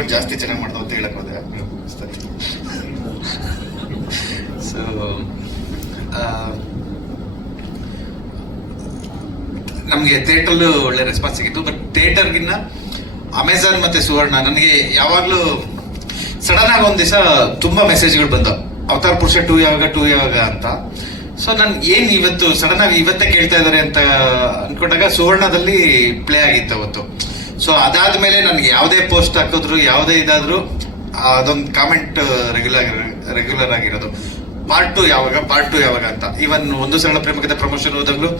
ತಗೊಂಡು ಜಾಸ್ತಿ ಚೆನ್ನಾಗಿ ಮಾಡ್ತಾವ ಅಂತ ಹೇಳಕ್ ಹೋದೆ. ಸೊ ನಮಗೆ ಥಿಯೇಟ್ರಲ್ಲೂ ಒಳ್ಳೆ ರೆಸ್ಪಾನ್ಸ್ ಸಿಗಿತ್ತು ಬಟ್ ಥಿಯೇಟರ್ಗಿನ್ನ ಅಮೆಝಾನ್ ಮತ್ತೆ ಸುವರ್ಣ ನನಗೆ ಯಾವಾಗಲೂ ಸಡನ್ ಆಗಿ ಒಂದು ದಿವಸ ತುಂಬಾ ಮೆಸೇಜ್ಗಳು ಬಂದವು. ಅವತಾರ್ ಪುರುಷ ಟೂ ಯಾವಾಗ ಟೂ ಯಾವಾಗ ಅಂತ. ಸೊ ನಾನು ಏನು ಇವತ್ತು ಸಡನ್ ಆಗಿ ಇವತ್ತೇ ಕೇಳ್ತಾ ಇದಾರೆ ಅಂತ ಅನ್ಕೊಂಡಾಗ ಸುವರ್ಣದಲ್ಲಿ ಪ್ಲೇ ಆಗಿತ್ತು ಅವತ್ತು. ಸೊ ಅದಾದ್ಮೇಲೆ ನನಗೆ ಯಾವುದೇ ಪೋಸ್ಟ್ ಹಾಕಿದ್ರು, ಯಾವುದೇ ಇದಾದ್ರು ಅದೊಂದು ಕಾಮೆಂಟ್ ರೆಗ್ಯುಲರ್ ರೆಗ್ಯುಲರ್ ಆಗಿರೋದು. ಪಾರ್ಟ್ ಟು ಯಾವಾಗ ಪಾರ್ಟ್ ಟು ಯಾವಾಗ ಅಂತ. ಇವನ್ ಒಂದು ಸರಳ ಪ್ರೇಮಕತೆ ಪ್ರಮೋಷನ್ ಹೋದಾಗ್ಲೂ.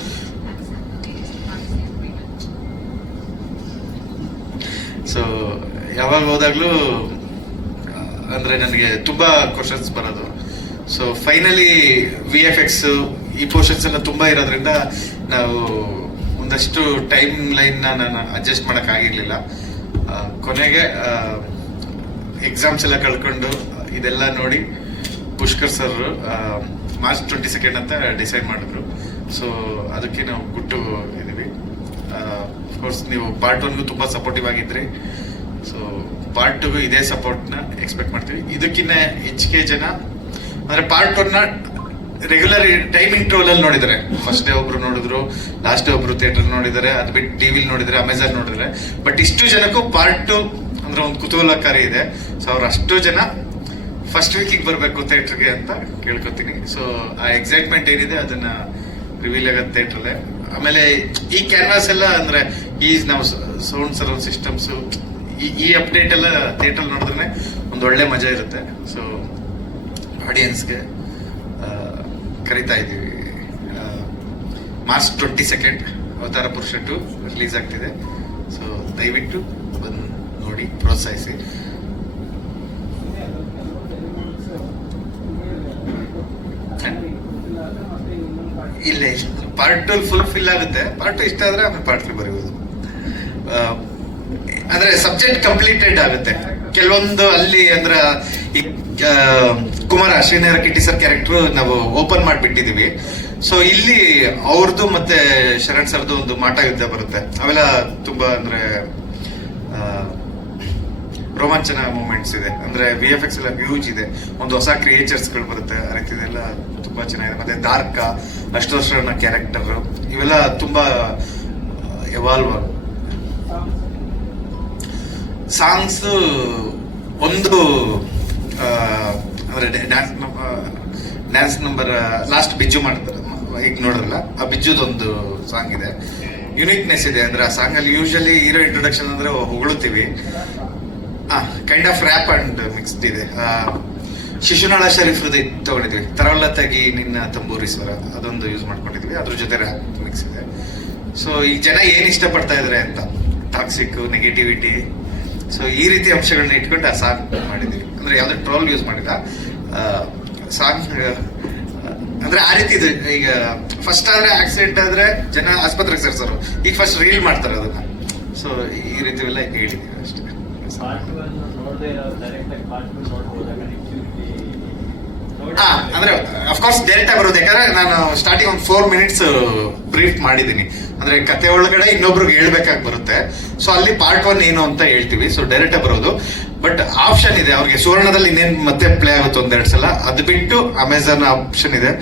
ಸೊ ಯಾವಾಗ ಹೋದಾಗ್ಲೂ ಅಂದ್ರೆ ನನಗೆ ತುಂಬಾ ಕ್ವಶನ್ಸ್ ಬರೋದು. So finally V F X ಈ ಪೋರ್ಷನ್ಸ್ ಎಲ್ಲ ತುಂಬಾ ಇರೋದ್ರಿಂದ ನಾವು ಒಂದಷ್ಟು ಟೈಮ್ ಲೈನ್ ನಾನು ಅಡ್ಜಸ್ಟ್ ಮಾಡಕ್ ಆಗಿರ್ಲಿಲ್ಲ. ಕೊನೆಗೆ ಎಕ್ಸಾಮ್ಸ್ ಎಲ್ಲ ಕಳ್ಕೊಂಡು, ಇದೆಲ್ಲ ನೋಡಿ Pushkar sir March twenty second ಅಂತ ಡಿಸೈಡ್ ಮಾಡಿದ್ರು. ಸೊ ಅದಕ್ಕೆ ನಾವು ಗುಟ್ಟು ಇದೀವಿ ಕೋರ್ಸ್ ನೀವು ಪಾರ್ಟ್ ಒನ್ಗೂ ತುಂಬಾ ಸಪೋರ್ಟಿವ್ ಆಗಿದ್ರಿ ಸೊ ಪಾರ್ಟ್ ಟುಗೂ ಇದೇ ಸಪೋರ್ಟ್ನ ಎಕ್ಸ್ಪೆಕ್ಟ್ ಮಾಡ್ತೀವಿ. ಇದಕ್ಕಿಂತ ಹೆಚ್ಚಿಗೆ ಜನ, ಅಂದ್ರೆ ಪಾರ್ಟ್ ಒನ್ನ ರೆಗ್ಯುಲರ್ ಟೈಮ್ ಇಂಟರ್ವಲ್ ಅಲ್ಲಿ ನೋಡಿದ್ರೆ ಫಸ್ಟ್ ಡೇ ಒಬ್ರು ನೋಡಿದ್ರು ಲಾಸ್ಟ್ ಡೇ ಒಬ್ರು ಥಿಯೇಟರ್ ನೋಡಿದ್ದಾರೆ, ಅದು ಬಿಟ್ಟು ಟಿವಿಲಿ ನೋಡಿದ್ರೆ ಅಮೆಝಾನ್ ನೋಡಿದ್ರೆ ಬಟ್ ಇಷ್ಟು ಜನಕ್ಕೂ ಪಾರ್ಟ್ ಟು ಅಂದ್ರೆ ಒಂದು ಕುತೂಹಲಕಾರಿ ಇದೆ. ಸೊ ಅವ್ರು ಅಷ್ಟು ಜನ ಫಸ್ಟ್ ವೀಕಿಗೆ ಬರಬೇಕು ಥಿಯೇಟ್ರಿಗೆ ಅಂತ ಕೇಳ್ಕೊತೀನಿ. ಸೊ ಆ ಎಕ್ಸೈಟ್ಮೆಂಟ್ ಏನಿದೆ ಅದನ್ನ ರಿವೀಲ್ ಆಗುತ್ತೆ ಥಿಯೇಟ್ರಲ್ಲೇ ಆಮೇಲೆ ಈ ಕ್ಯಾನ್ವಾಸ್ ಎಲ್ಲ ಅಂದ್ರೆ ಈ ನಾವು ಸೌಂಡ್ ಸರ್ವ್ ಸಿಸ್ಟಮ್ಸ್ ಈ ಈ ಅಪ್ಡೇಟ್ ಎಲ್ಲ ಥಿಯೇಟರ್ ನೋಡಿದ್ರೆ ಒಂದು ಒಳ್ಳೆ ಮಜಾ ಇರುತ್ತೆ. ಸೊ ಆಡಿಯನ್ಸ್ಗೆ ಕರಿತಾ ಇದ್ದೀವಿ. ಮಾರ್ಚ್ ಟ್ವೆಂಟಿ ಸೆಕೆಂಡ್ ಅವತಾರ ಪುರುಷ ಟು ರಿಲೀಸ್ ಆಗ್ತಿದೆ. ಸೊ ದಯವಿಟ್ಟು ಬಂದು ನೋಡಿ ಪ್ರೋತ್ಸಾಹಿಸಿ. ಇಲ್ಲ ಪಾರ್ಟ್ ಟು ಫುಲ್ ಫಿಲ್ ಆಗುತ್ತೆ. ಪಾರ್ಟ್ ಟು ಇಷ್ಟ ಆದ್ರೆ ಆಮೇಲೆ ಪಾರ್ಟ್ ತ್ರೀ ಬರೆಯುವುದು ಆ, ಅಂದ್ರೆ ಸಬ್ಜೆಕ್ಟ್ ಕಂಪ್ಲೀಟೆಡ್ ಆಗುತ್ತೆ. ಕೆಲವೊಂದು ಅಲ್ಲಿ ಅಂದ್ರ ಈ ಕುಮಾರ್, ಶ್ರೀನಗರ ಕಿಟ್ಟಿ ಸರ್ ಕ್ಯಾರೆಕ್ಟರ್ ನಾವು ಓಪನ್ ಮಾಡಿಬಿಟ್ಟಿದೀವಿ ಸೊ ಇಲ್ಲಿ ಅವ್ರದ್ದು ಮತ್ತೆ ಶರಣ್ ಸರ್ದು ಒಂದು ಮಾಟ ಯುದ್ಧ ಬರುತ್ತೆ. ಅವೆಲ್ಲ ತುಂಬಾ ಅಂದ್ರೆ ರೋಮಾಂಚನ ಮೂಮೆಂಟ್ಸ್ ಇದೆ. ಅಂದ್ರೆ ವಿ ಎಫ್ ಎಕ್ಸ್ ಎಲ್ಲ ಹ್ಯೂಜ್ ಇದೆ. ಒಂದು ಹೊಸ ಕ್ರಿಯೇಚರ್ಸ್ಗಳು ಬರುತ್ತೆ. ಆ ರೀತಿದೆಲ್ಲ ತುಂಬಾ ಚೆನ್ನಾಗಿದೆ. ಮತ್ತೆ ದಾರ್ಕ ಅಷ್ಟೋಶ್ರಣ ಕ್ಯಾರೆಕ್ಟರ್ ಇವೆಲ್ಲ ತುಂಬಾ ಎವಾಲ್ವ್ ಸಾಂಗ್ಸ್ ಒಂದು ಅಂದ್ರೆ ಡ್ಯಾನ್ಸ್ ಡ್ಯಾನ್ಸ್ ನಂಬರ್ ಲಾಸ್ಟ್ ಬಿಜ್ಜು ಮಾಡ್ತಾರೆ. ಈಗ ನೋಡ್ರಲ್ಲ ಆ ಬಿಜ್ಜುದೊಂದು ಸಾಂಗ್ ಇದೆ. ಯುನಿಕ್ನೆಸ್ ಇದೆ ಅಂದ್ರೆ ಆ ಸಾಂಗ್ ಅಲ್ಲಿ ಯೂಶಲಿ ಹೀರೋ ಇಂಟ್ರೊಡಕ್ಷನ್ ಅಂದ್ರೆ ಹೊಗಳುತ್ತೀವಿ. Kind of rap and mixed ಇದೆ. ಶಿಶುನಾಳ ಶರೀಫ್ ಹೃದಯ ತಗೊಂಡಿದ್ವಿ ತರವಲ್ಲ ತಗಿ ನಿನ್ನ ತಂಬೂರೀಶ್ವರ ಅದೊಂದು ಯೂಸ್ ಮಾಡ್ಕೊಂಡಿದ್ವಿ ಅದ್ರ ಜೊತೆ ರ್ಯಾಪ್ ಮಿಕ್ಸ್ ಇದೆ. ಸೊ ಈ ಜನ ಏನ್ ಇಷ್ಟಪಡ್ತಾ ಇದಾರೆ ಅಂತ? ಟಾಕ್ಸಿಕ್ ನೆಗೆಟಿವಿಟಿ ಸೊ ಈ ರೀತಿ ಅಂಶಗಳನ್ನ ಇಟ್ಕೊಂಡು ಆ ಸಾಂಗ್ ಮಾಡಿದ್ವಿ ಅಂದ್ರೆ ಯಾವ್ದು ಟ್ರೋಲ್ ಯೂಸ್ ಮಾಡಿಲ್ಲ. ಸಾಂಗ್ ಅಂದ್ರೆ ಆ ರೀತಿ ಇದೆ ಈಗ ಫಸ್ಟ್ ಆದ್ರೆ ಆಕ್ಸಿಡೆಂಟ್ ಆದ್ರೆ ಜನ ಆಸ್ಪತ್ರೆಗೆ ಸೇರ್ಸೋರು. ಈಗ ಫಸ್ಟ್ ರೀಲ್ ಮಾಡ್ತಾರೆ ಅದನ್ನ. ಸೊ ಈ ರೀತಿ ಎಲ್ಲ ಹೇಳಿದೀವಿ ಅಷ್ಟೇ. ಅಂದ್ರೆ ಅಫ್ಕೋರ್ಸ್ ಡೈರೆಕ್ಟ್ ಬರೋದು. ಯಾಕಂದ್ರೆ ನಾನು ಸ್ಟಾರ್ಟಿಂಗ್ ಒಂದು ಫೋರ್ ಮಿನಿಟ್ಸ್ ಬ್ರೀಫ್ ಮಾಡಿದ್ದೀನಿ. ಅಂದ್ರೆ ಕತೆ ಒಳಗಡೆ ಇನ್ನೊಬ್ರಿಗೆ ಹೇಳ್ಬೇಕಾಗಿ ಬರುತ್ತೆ. ಸೊ ಅಲ್ಲಿ ಪಾರ್ಟ್ ಒನ್ ಏನು ಅಂತ ಹೇಳ್ತೀವಿ. ಸೊ ಡೈರೆಕ್ಟ್ ಆಗಿ ಬರೋದು. ಬಟ್ ಆಪ್ಷನ್ ಇದೆ. ಅವ್ರಿಗೆ ಸುವರ್ಣದಲ್ಲಿ ಇನ್ನೇನ್ ಮತ್ತೆ ಪ್ಲೇ ಆಗುತ್ತೆ ಒಂದೆರಡು ಸಲ, ಅದು ಬಿಟ್ಟು ಅಮೆಝಾನ್ ಆಪ್ಷನ್ ಇದೆ.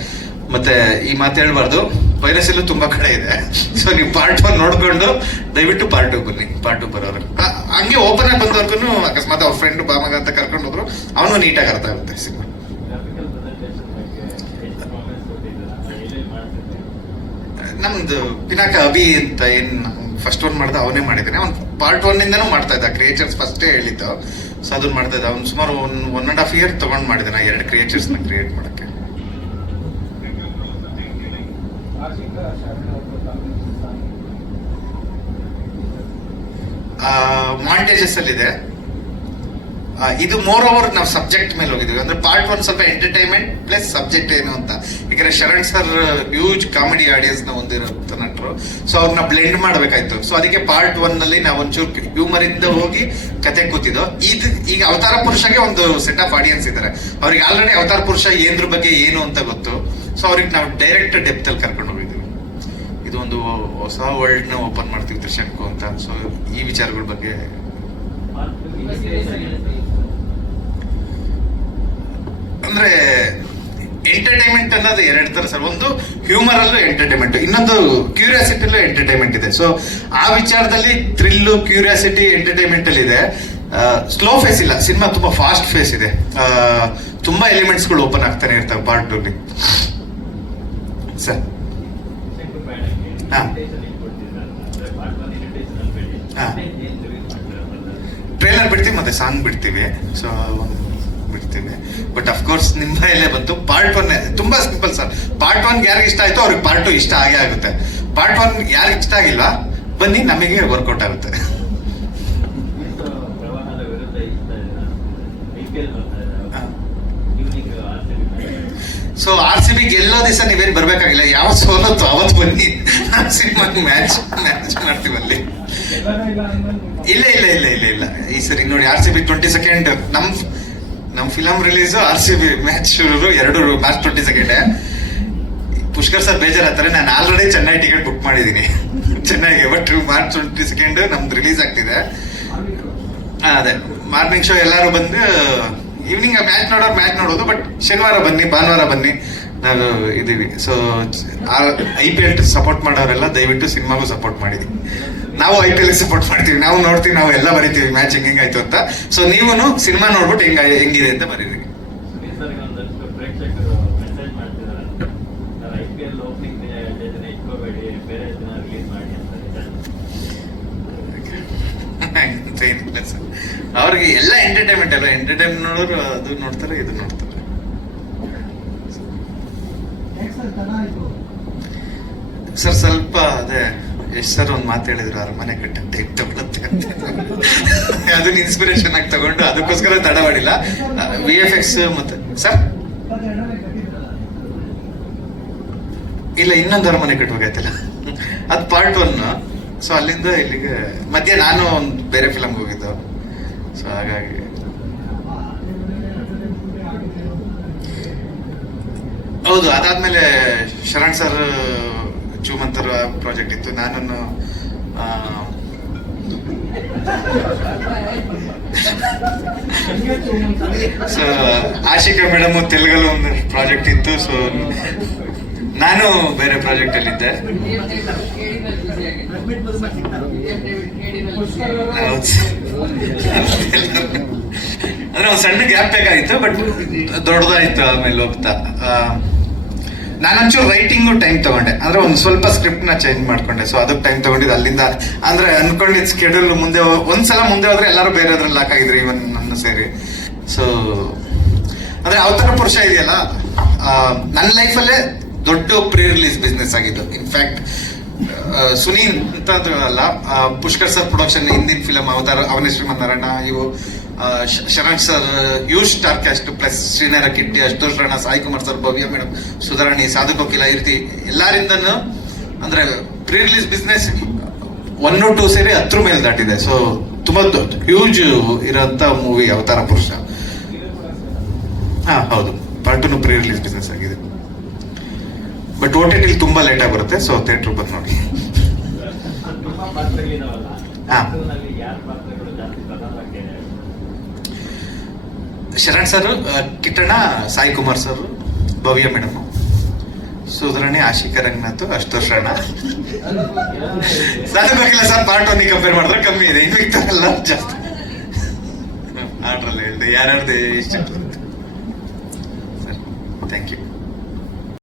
ಮತ್ತೆ ಈ ಮಾತು ಹೇಳ್ಬಾರ್ದು ವೈರಸ್ ಎಲ್ಲೂ ತುಂಬಾ ಕಡೆ ಇದೆ. ಸೊ ನೀವು ಪಾರ್ಟ್ ಒನ್ ನೋಡ್ಕೊಂಡು ದಯವಿಟ್ಟು ಪಾರ್ಟ್ ಟು ಬನ್ನಿ ಪಾರ್ಟ್ ಟು ಬರೋರು ಹಂಗೆ ಓಪನ್ ಆಗಿ ಬಂದವ್ರಿಗೂ ಅಕಸ್ಮಾತ್ ಅವ್ರ ಫ್ರೆಂಡ್ ಬಾಮಗ ಅಂತ ಕರ್ಕೊಂಡು ಹೋದ್ರು, ಅವನು ನೀಟಾಗಿ ಅರ್ಥ ಆಗುತ್ತೆ ಸಿನಿಮಾ. ನಮ್ದು ಪಿನಾಕ ಅಭಿ ಅಂತ ಏನ್ ಫಸ್ಟ್ ಒನ್ ಮಾಡ್ದ, ಅವನೇ ಮಾಡಿದ್ದಾನೆ ಅವ್ನು ಪಾರ್ಟ್ ಒನ್ ಇಂದನೂ ಮಾಡ್ತಾ ಇದ್ದ ಕ್ರಿಯೇಚರ್ಸ್ ಫಸ್ಟೇ ಹೇಳಿದ್ದು. ಸೊ ಅದನ್ನ ಮಾಡ್ತಾ ಇದ್ದೆ. ಅವ್ನು ಸುಮಾರು one one and half year ತಗೊಂಡ್ ನಾ ಎರಡು ಕ್ರಿಯೇಚರ್ಸ್ನ ಕ್ರಿಯೇಟ್ ಮಾಡಕ್ಕೆ. ಮಾಂಟೇಜಸ್ ಅಲ್ಲಿ ಇದೆ. ಇದು ಮೋರ್ ಓವರ್ ನಾವು ಸಬ್ಜೆಕ್ಟ್ ಮೇಲೆ ಹೋಗಿದ್ವಿ ಅಂದ್ರೆ ಪಾರ್ಟ್ ಒನ್ ಸ್ವಲ್ಪ ಎಂಟರ್ಟೈನ್ಮೆಂಟ್ ಪ್ಲಸ್ ಸಬ್ಜೆಕ್ಟ್ ಏನು ಅಂತ. ಯಾಕಂದ್ರೆ ಶರಣ್ ಸರ್ ಹ್ಯೂಜ್ ಕಾಮಿಡಿ ಆಡಿಯನ್ಸ್ನ ಹೊಂದಿರೋ ಡೈರೆಕ್ಟ್ರು ಸೊ ಅವ್ರನ್ನ ಬ್ಲೆಂಡ್ ಮಾಡಬೇಕಾಯ್ತು. ಸೊ ಅದಕ್ಕೆ ಪಾರ್ಟ್ ಒನ್ನಲ್ಲಿ ನಾವು ಒಂಚೂರು ಹ್ಯೂಮರ್ ಇಂದ ಹೋಗಿ ಕತೆ ಕೂತಿದ್ದು. ಇದು ಈಗ ಅವತಾರ ಪುರುಷಗೆ ಒಂದು ಸೆಟ್ ಆಫ್ ಆಡಿಯನ್ಸ್ ಇದ್ದಾರೆ ಅವ್ರಿಗೆ ಆಲ್ರೆಡಿ ಅವತಾರ ಪುರುಷ ಏನ್ರ ಬಗ್ಗೆ ಏನು ಅಂತ ಗೊತ್ತು. ಸೊ ಅವ್ರಿಗೆ ನಾವು ಡೈರೆಕ್ಟ್ ಡೆಪ್ತ್ ಅಲ್ಲಿ ಕರ್ಕೊಂಡು ಹೋಗಿದ್ವಿ ಇದೊಂದು ಹೊಸ ವರ್ಲ್ಡ್ನ ಓಪನ್ ಮಾಡ್ತೀವಿ ತ್ರಿಶಂಕು ಅಂತ. ಸೊ ಈ ವಿಚಾರಗಳ ಬಗ್ಗೆ ಅಂದ್ರೆ ಎಂಟರ್ಟೈನ್ಮೆಂಟ್ ಅನ್ನೋದು ಎರಡು ತರ ಸರ್. ಒಂದು ಹ್ಯೂಮರ್ ಅಲ್ಲೂ ಎಂಟರ್ಟೈನ್ಮೆಂಟ್ ಇನ್ನೊಂದು ಕ್ಯೂರಿಯಾಸಿಟಿಲೂ ಎಂಟರ್ಟೈನ್ಮೆಂಟ್ ಇದೆ. ಸೊ ಆ ವಿಚಾರದಲ್ಲಿ ಥ್ರಿಲ್ಲು ಕ್ಯೂರಿಯಾಸಿಟಿ ಎಂಟರ್ಟೈನ್ಮೆಂಟ್ ಅಲ್ಲಿ ಇದೆ. ಸ್ಲೋ ಫೇಸ್ ಇಲ್ಲ. ಸಿನಿಮಾ ತುಂಬಾ ಫಾಸ್ಟ್ ಫೇಸ್ ಇದೆ. ತುಂಬಾ ಎಲಿಮೆಂಟ್ಸ್ ಎಲಿಮೆಂಟ್ಸ್ಗಳು ಓಪನ್ ಆಗ್ತಾನೆ ಇರ್ತವೆ ಪಾರ್ಟ್ ಟು ಸರ್. ಹಾಂ. ಹಾಂ? ಟ್ರೇಲರ್ ಬಿಡ್ತೀವಿ ಮತ್ತೆ ಸಾಂಗ್ ಬಿಡ್ತೀವಿ. ಸೊ ಬಿಡ್ತೀವಿ ಬಟ್ ಅಫ್ಕೋರ್ಸ್ ನಿಮ್ಮ ಬಾಯಲ್ಲೇ ಬಂತು. ಪಾರ್ಟ್ ಒನ್ ತುಂಬಾ ಸಿಂಪಲ್ ಸರ್ ಪಾರ್ಟ್ ಒನ್ ಯಾರಿಗೆ ಇಷ್ಟ ಆಯ್ತು ಅವ್ರಿಗೆ ಪಾರ್ಟ್ ಟು ಇಷ್ಟ ಆಗೇ ಆಗುತ್ತೆ. ಪಾರ್ಟ್ ಒನ್ ಯಾರಿಗೆ ಇಷ್ಟ ಆಗಿಲ್ಲ ಬನ್ನಿ, ನಮಗೆ ವರ್ಕೌಟ್ ಆಗುತ್ತೆ. ಸೊ ಆರ್ ಸಿ ಬಿ ಗೆಲ್ಲೋ ದಿವಸ ನೀವೇನು ಬರಬೇಕಾಗಿಲ್ಲ. ಯಾವ ಸೋಲತ್ತು ಅವತ್ತು ಬನ್ನಿ. R C B match match ಮಾಡ್ತೀವಿ ಅಲ್ಲಿ. ಇಲ್ಲ ಇಲ್ಲ ಇಲ್ಲ ಇಲ್ಲ ಇಲ್ಲ. ಈ ಸರಿ ನೋಡಿ R C B twenty second ನಮ್ ನಮ್ film release R C B match ಶುರು ಎರಡು match twenty second Pushkar sir ಬೇಜಾರಾಗ್ತಾರೆ, ನಾನು ಆಲ್ರೆಡಿ ಚೆನ್ನೈ ಟಿಕೆಟ್ ಬುಕ್ ಮಾಡಿದ್ದೀನಿ ಚೆನ್ನೈಗೆ ಬಟ್ ಮಾರ್ಚ್ ಟ್ವೆಂಟಿ ಸೆಕೆಂಡ್ ನಮ್ದು ರಿಲೀಸ್ ಆಗ್ತಿದೆ. ಅದೇ. ಮಾರ್ನಿಂಗ್ ಶೋ ಎಲ್ಲರೂ ಬಂದು ಈವ್ನಿಂಗ್ ಮ್ಯಾಚ್ ನೋಡೋರು ಮ್ಯಾಚ್ ನೋಡೋದು ಬಟ್ ಶನಿವಾರ ಬನ್ನಿ, ಭಾನುವಾರ ಬನ್ನಿ ನಾವು ಇದೀವಿ so I P L support ಮಾಡೋರೆಲ್ಲ ದಯವಿಟ್ಟು ಸಿನಿಮಾಗೂ ಸಪೋರ್ಟ್ ಮಾಡಿ ನಾವು ಐ ಪಿ ಎಲ್ ಸಪೋರ್ಟ್ ಮಾಡ್ತೀವಿ. ನಾವು ನೋಡ್ತೀವಿ ನಾವು ಎಲ್ಲ ಬರಿತೀವಿ. ಮ್ಯಾಚ್ ಹೆಂಗ್ ಹೆಂಗಾಯ್ತು ಅಂತ. ಸೊ ನೀವು ಸಿನಿಮಾ ನೋಡ್ಬಿಟ್ಟು ಹೆಂಗ ಹೆಂಗಿದೆ ಅಂತ ಬರೀರಿ. ಅವ್ರಿಗೆ ಎಲ್ಲ ಎಂಟರ್ಟೈನ್ಮೆಂಟ್ ಅಲ್ಲ ಎಂಟರ್ಟೈನ್ಮೆಂಟ್ ನೋಡೋರು ಅದು ನೋಡ್ತಾರೆ ಇದು ನೋಡ್ತಾರೆ. ಸರ್ ಸ್ವಲ್ಪ ಅದೇ ಎಷ್ಟ್ ಸರ್ ಒಂದು ಮಾತು ಹೇಳಿದ್ರು ಅರಮನೆ ಕಟ್ಟ ಟೈಪ್ ತಗೊಳುತ್ತೆ ಅಂತ. ಅದನ್ನ ಇನ್ಸ್ಪಿರೇಷನ್ ಆಗಿ ತಗೊಂಡು ಅದಕ್ಕೋಸ್ಕರ ತಡ ಮಾಡಿಲ್ಲ. ವಿ ಎಫ್ ಎಕ್ಸ್ ಮತ್ತೆ ಸರ್ ಇಲ್ಲ, ಇನ್ನೊಂದು ಅರಮನೆ ಕಟ್ಬೇಕಾಯ್ತಲ್ಲ ಅದು ಪಾರ್ಟ್ ಒನ್ ಸೊ ಅಲ್ಲಿಂದ ಇಲ್ಲಿಗೆ, ಮಧ್ಯೆ ನಾನು ಒಂದು ಬೇರೆ ಫಿಲಮ್ ಹೋಗಿದ್ದು. ಸೊ ಹಾಗಾಗಿ. ಹೌದು, ಅದಾದ್ಮೇಲೆ ಶರಣ್ ಸರ್ ಚೂಮಂತರ ಪ್ರಾಜೆಕ್ಟ್ ಇತ್ತು. ನಾನು ಸೊ, ಆಶಿಕಾ ಮೇಡಮ್ ತೆಲುಗಲ್ಲಿ ಒಂದು ಪ್ರಾಜೆಕ್ಟ್ ಇತ್ತು. ಸೊ, ನಾನು ಬೇರೆ ಪ್ರಾಜೆಕ್ಟ್ ಅಲ್ಲಿ ಇದ್ದೆ. ಅಂದ್ರೆ ಒಂದು ಸಣ್ಣ ಗ್ಯಾಪ್ ಬೇಕಾಗಿತ್ತು, ಬಟ್ ದೊಡ್ಡದಾಯ್ತು ಆಮೇಲೆ ಹೋಗ್ತಾ. ಆ, ನಾನೊಂಚೂರು ರೈಟಿಂಗು ಟೈಮ್ ತಗೊಂಡೆ. ಅಂದ್ರೆ ಒಂದು ಸ್ವಲ್ಪ ಸ್ಕ್ರಿಪ್ಟ್ನ ಚೇಂಜ್ ಮಾಡ್ಕೊಂಡೆ. ಸೊ ಅದಕ್ಕೆ ಟೈಮ್ ತಗೊಂಡಿದ್ದು ಅಲ್ಲಿಂದ. ಅಂದ್ರೆ ಅನ್ಕೊಂಡಿದ್ ಸ್ಕೆಡ್ಯೂಲ್ ಮುಂದೆ ಒಂದ್ಸಲ ಮುಂದೆ ಹೋದ್ರೆ ಎಲ್ಲರೂ ಬೇರೆ ಅದ್ರಲ್ಲಿ ಹಾಕಾಗಿದ್ರು ಇವನ್ ನನ್ನ ಸೇರಿ. ಸೊ ಅಂದ್ರೆ ಅವತಾರ ಪುರುಷ ಇದೆಯಲ್ಲ ನನ್ನ ಲೈಫಲ್ಲೇ ದೊಡ್ಡ pre release business in fact in fact Sunil ಅಂತ ಅಲ್ಲ ಪುಷ್ಕರ್ ಸರ್ ಪ್ರೊಡಕ್ಷನ್ ಹಿಂದಿನ ಫಿಲಮ್ ಅವತಾರ, ಅವನೇ ಶ್ರೀಮಂತ ನಾರಾಯಣ ಇವು Sharan sir you star cast plus Shrinara Kitty, Ashutosh Rana, Sai Kumar sir, Bhavya madam Sudharani, Sadhu Kokila, ಈ ರೀತಿ ಎಲ್ಲರಿಂದನೂ ಅಂದ್ರೆ pre release business one two ಸೇರಿ ಹತ್ರ ಮೇಲೆ ದಾಟಿದೆ. ಸೊ ತುಂಬಾ ಹ್ಯೂಜ್ ಇರೋಂಥ ಮೂವಿ ಅವತಾರ ಪುರುಷ. ಹಾ, ಹೌದು. ಪಾರ್ಟ್ ಟೂನು ಪ್ರೀ ರಿಲೀಸ್ ಬಿಸ್ನೆಸ್ ಆಗಿದೆ. ಬಟ್ ಓ ಟಿ ಟಿಲಿ ತುಂಬಾ ಲೇಟ್ ಆಗಿ ಬರುತ್ತೆ ಸೊ ಥಿಯೇಟರ್ ಬಂದು ನೋಡಿ. Sharan sir ಕಿಟ್ಟಣ Sai Kumar sir Bhavya madam. Sudharani Ashika Ranganath ಅಷ್ಟೋ ಶರಣ. ನಾನು ಬೇಕಿಲ್ಲ ಸರ್ ಪಾರ್ಟ್ ಒನ್ ಕಂಪೇರ್ ಮಾಡಿದ್ರೆ ಕಮ್ಮಿ ಇದೆ. ಇನ್ನು ಇತ್ತಲ್ಲ ಜಾಸ್ತಿ. ಆರ್ಡ್ರಲ್ಲಿ ಹೇಳಿದೆ ಯಾರ್ಯಾರ್ದು ಇಷ್ಟ. Sir thank you